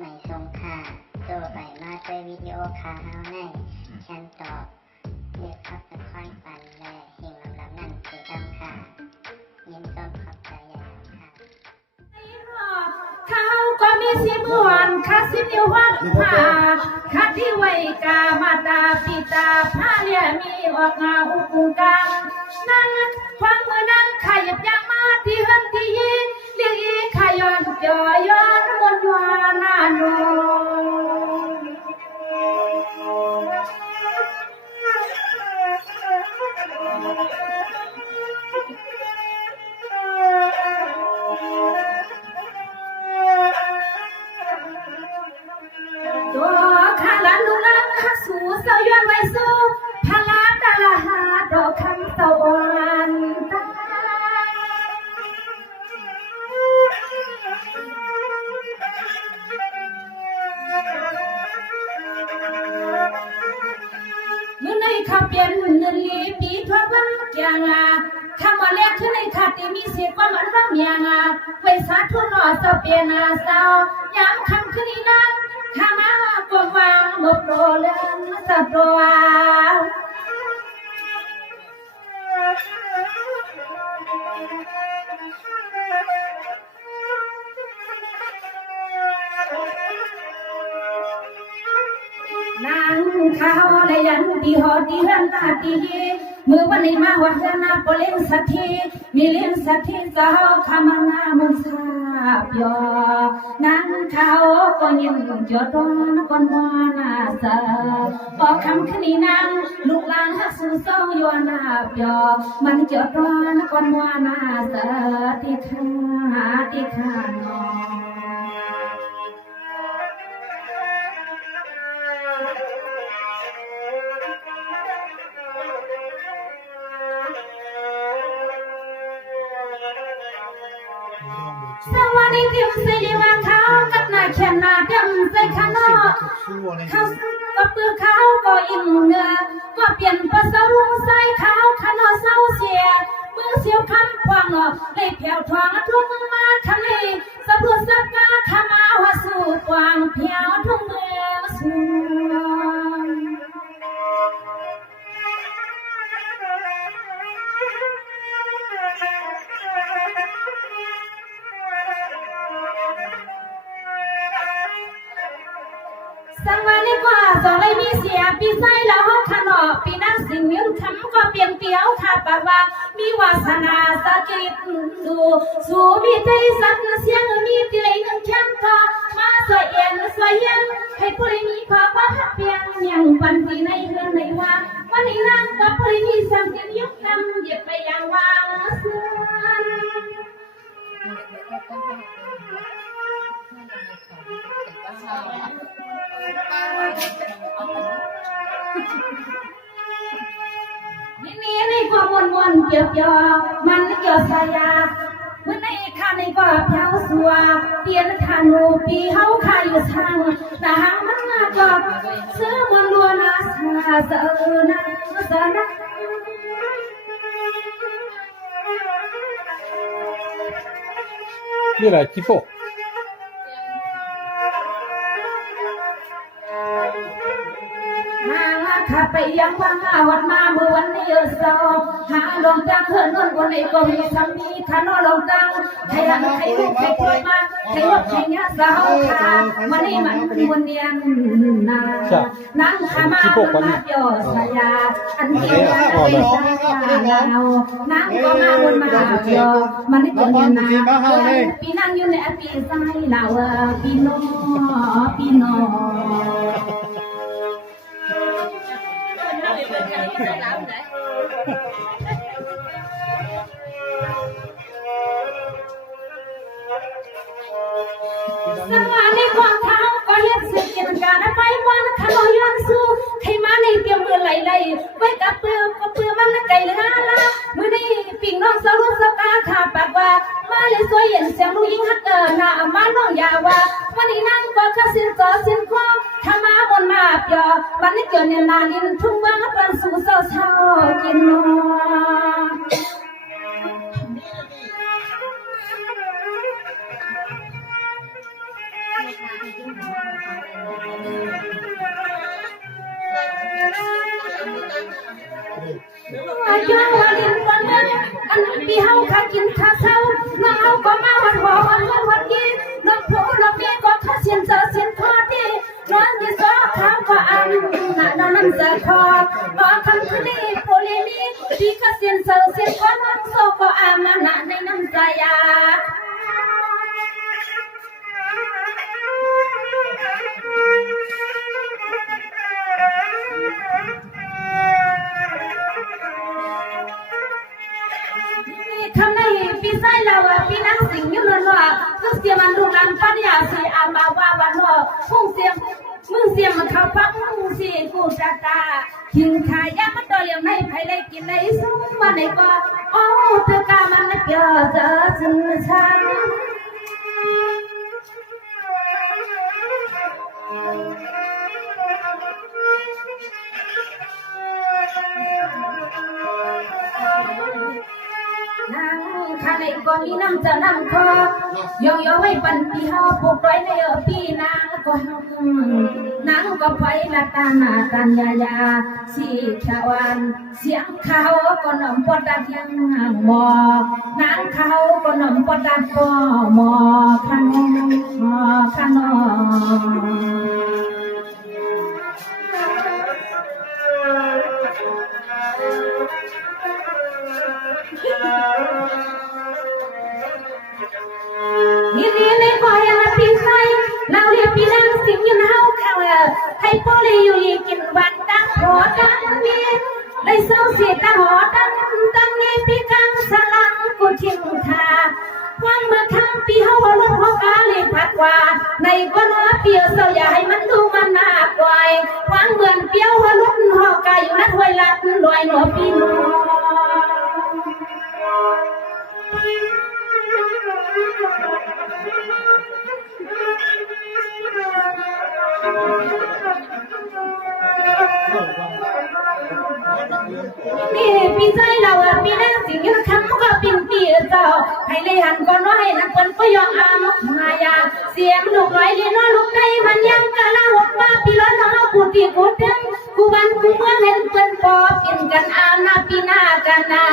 ไม่ทรงค่าตัวใบมาด้วยวิดีโอคาเฮาในฉันตอบเรียกขับเป็นค่อยปันและเฮงลำนั่นคือดำค่ะยินต้นขอบใจใหญ่ค่ะเขาก็มีสิบวันคาสิบนิ้ววัดผ่าคาที่ไว้กามาตาปิตาพาเลียมีออกงาอุกุกังนั่งฟังมือนั่งขยับยังมาที่หันที่ยีเรียกอีขย้อนจอย้อนมนวานาโนตัวข้าหลานลูกหลานข้าสู่เสาย้อนไว้สู่พลาดาลาหาดอกคำตะวันตาเมื่อในข้าเปลี่ยนเงินลีปีทวดวันแกงาคำว่าแรกขึ้นในขาดที่มีเสียงว่ามันร้องยังไว้สาธุนอเสาเปลี่ยนเสาย้ำคำขึ้นอีนั่งข้ามากวางหมดโปรเลื่อนสะตัวนางข้าวเลยยันตีหอดีเฮือนตาตีมือวันนี้มาวัดนาปเล่นสักทีมีเล่นสักทีเจ้าขมานามันสาบยอนางข้าวก็ยังจอดนก่อนวานาเสอพอคำขึ้นนางลูกหลานหักสู่เศร้ายอนาบยอมันจอดนก่อนวานาเสอที่ข้านอสวัสดีที่มันใส่ลีว่าเขากัดหน้าแขนหน้าเดิมใส่ขานอเขาก็เปลือกเขาก็อิ่มเนื้อก็เปลี่ยนภาษาลุงใส่เขาขานอเศร้าเสียมือเสียวคำควางหนอเลยแผ่วทองทุ่งมาทะเลสะดุดสับกาขมาหัวสู่กวางเพียวทุ่งเมืองสูงสังวันนี้กว่าสองเลยมีเสียปีไส้แล้วห้องขนอปีนั้นสิ่งยืมคำก็เปลี่ยนเปลี่ยวขาดปากว่ามีวาสนาสะกิดดูสู่มีใจสักเสียงมีตีเลยนึงแคมทอมาสวยเอ็นสวยยังให้ผู้มีภาวะเปลี่ยนยังปันปีในเรือนในว่าวันนี้นั่งกับผู้มีสังเกตยกคำเหยียบไปอย่างวางเสื่อนนี่ในความมนเกี่ยวมันเกี่ยวสายาเมื่อในข้าในว่าเท้าสัวเตียนขานูปีเฮาขายอยู่ทางแต่หางมันมาจอบซื้อมันลัวนาสาเสนาสานะนี่แหละจิโป้ข้าไปยังว่างวัดมาเมื่อวันนี้สองหาลงจังเพื่อนนวันนี้ก็มีสามีข้าน้อลงจังใครรักใครลูกใครพูดมาใครว่าใครเงี้ยสาวขาวันนี้มันวันเนียนนั่งข้ามามาเดียวสายาอันที่ว่าเป็นเรานั่งก็มาวนมาเดียวมันนี่เป็นยังไงปีนั่งอยู่ในปีไซเราปีโนสวัสดีความเท้าก็เห็นเสียงการไปวันขนอยยันสู้ใครมาในเตียมมือไหลไว้กับเปลือกมันไก่ละมือนี่ปิ่งน้องสรุปสกาขาปากว่ามาเลยสวยเห็นเสียงลูกยิงฮักหน้ามาน้องยาว่าวันนี้นั่งก็ข้าสินต่อสินคอทำมาบนมาเปียวันนี้เกิดเนี่ยนาลินทุ่งบ้านปันสู่เศร้ากินนอ ส อายุวันเดือนวันเดือนอันปีเฮาขากินขาเศร้าน้องเฮาก็มาวันหอวันยีน้องผู้น้องเมียก็ทอดเสียนเจอเสียนทอดดีน้องที่สอข้าวก็อันนั่นจะทอดมาคำคืนนี้โพลีนี้ที่ก็เสียนเจอเสียนทอดน้องโซก็อามานะในน้ำใจยาทำในปีไซเราปีนักสิ่งยุ่งเลยว่าก็เสียมันดูกันปัญญาเสียอามาว่าวันว่าพุ่งเสียมึงเสียมันเข้าพักมึงเสียกูจะตาหิงขายามันตัวเลี้ยงให้ใครเลยกินเลยสู้มาในก็โอ้เธอกามันไม่เจอฉันข้าในก็มีน้ำจะน้ำคอยองไว้ปันปีเฮาปลูกไว้ในปีนางก็นางก็ไฟละตาหน้ากันยาสีขวันเสียงเขาก็น้ำปอดดัดยังหมอนางเขาก็น้ำปอดดัดก็หมอขนนี่เลยก็ยังปีไซเราเรียกปีนังสิ่งยันเฮาเขาให้พ่อเลยอยู่ยีกินวันตั้งหอตั้งนี้ได้เศร้าเสียตั้งหอตั้งนี้ปีกังสลังกูทิ้งทาว่างเมื่อคำปีเฮาลดหัวกาเลยพัดว่าในก้นหัวเปียวเศร้าอย่าให้มันดูมันน่ากวายว่างเหมือนเปียวหัวลุกหัวกาอยู่นัดไว้ลัดลอยหนอปีนนี่ปีใจเราปีนั้นสิ่งที่ทำก็เป็นปีเจ้าให้เลยหันก่อนว่าให้นักคนก็ยอมอามมายาเสียงลูกไหลเลี้ยนลูกได้มันยังกะลาหกว่าปีร้อนทั้งกูตีกูดึงกูวันกูเมื่อเห็นคนปอบกินกันอามนาปีหน้ากันนา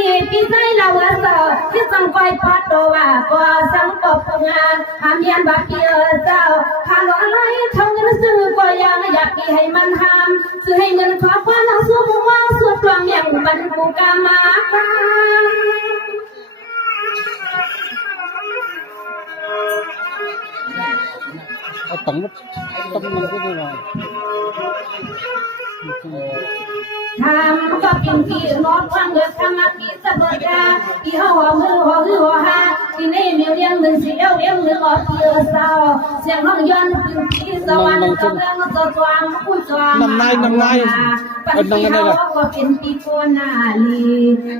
นี่ปีใจเราที่สังคอยพัดตัวก็สังกบงานหามยันบักเกี่ยวเจ้าหาล้อไล่ทำเงินซื้อก็ยังอยากให้มันหามซื้อให้เงินขอความเอาสู้ว่างสุดตัวเมียงบันกูกามาtổngมันก็ได้ ทำก็เป็นที่นอนฟังเดือดทำมาที่สะบัดยาที่หัวมือหัวหาที่นี่มีเรื่องมือเสียวเรื่องมือออกเยอะเศร้าเสียงร้องย้อนเป็นที่สวรรค์กำลังจะจวงผู้จวงปัญหาเขาก็เป็นที่โกนาลี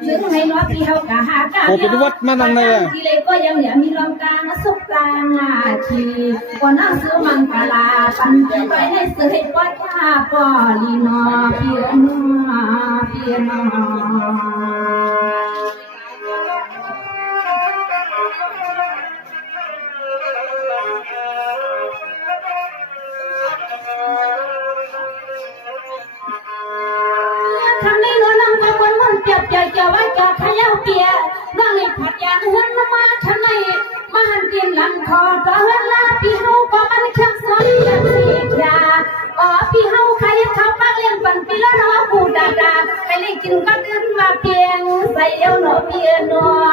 ถึงให้น้องที่เขากะหากะที่เล็กก็ยังเหลือมีลำการสุกตาหาทีก็นั่งซื้อมังกลาปันไปในซื้อให้ป้อนข้าป้อลีนอเพียนทำให้น้องก็วนมันเปียกใจเจ้าว่าจะขย้าเปียน้องให้ผัดยาเฮือนมาทำไมมาหันเตียนหลังคอตะเฮือนลาพี่เฮาก็มันแค่สอนอย่างสียาพี่เฮาใครเขาปักเลี้ยงปันปีแล้วน้องกูดาให้เลยกินก็เดินมาเพียงใส่เอวหนอเพียนนัว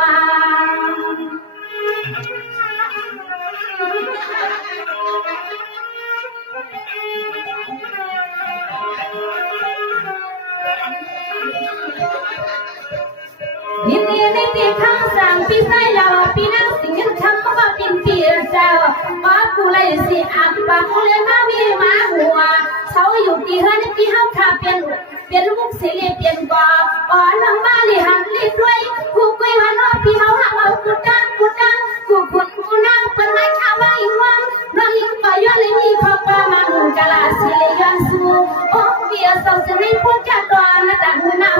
นี่ข้างสั่งพี่ใส่เราพี่นั่งสิ่งที่ทำก็เป็นปีเจ้ากูเลยสิอับปากกูเลยมามีมาหัวเขาอยู่ที่เฮือนพี่เฮาขาเปลี่ยนลูกเสียเปลี่ยนกว่าน้องมาลีหันลีด้วยกูกุยหันพี่เฮาหักเอากูดังกูนั่งเป็นไม้ข้าวไว้ว่างน้องยิงก็ย้อนเลยมีข้อประมาณกะลาสิเลยย้อน sau sẽ mấy phút cha toàn nó tặng người nào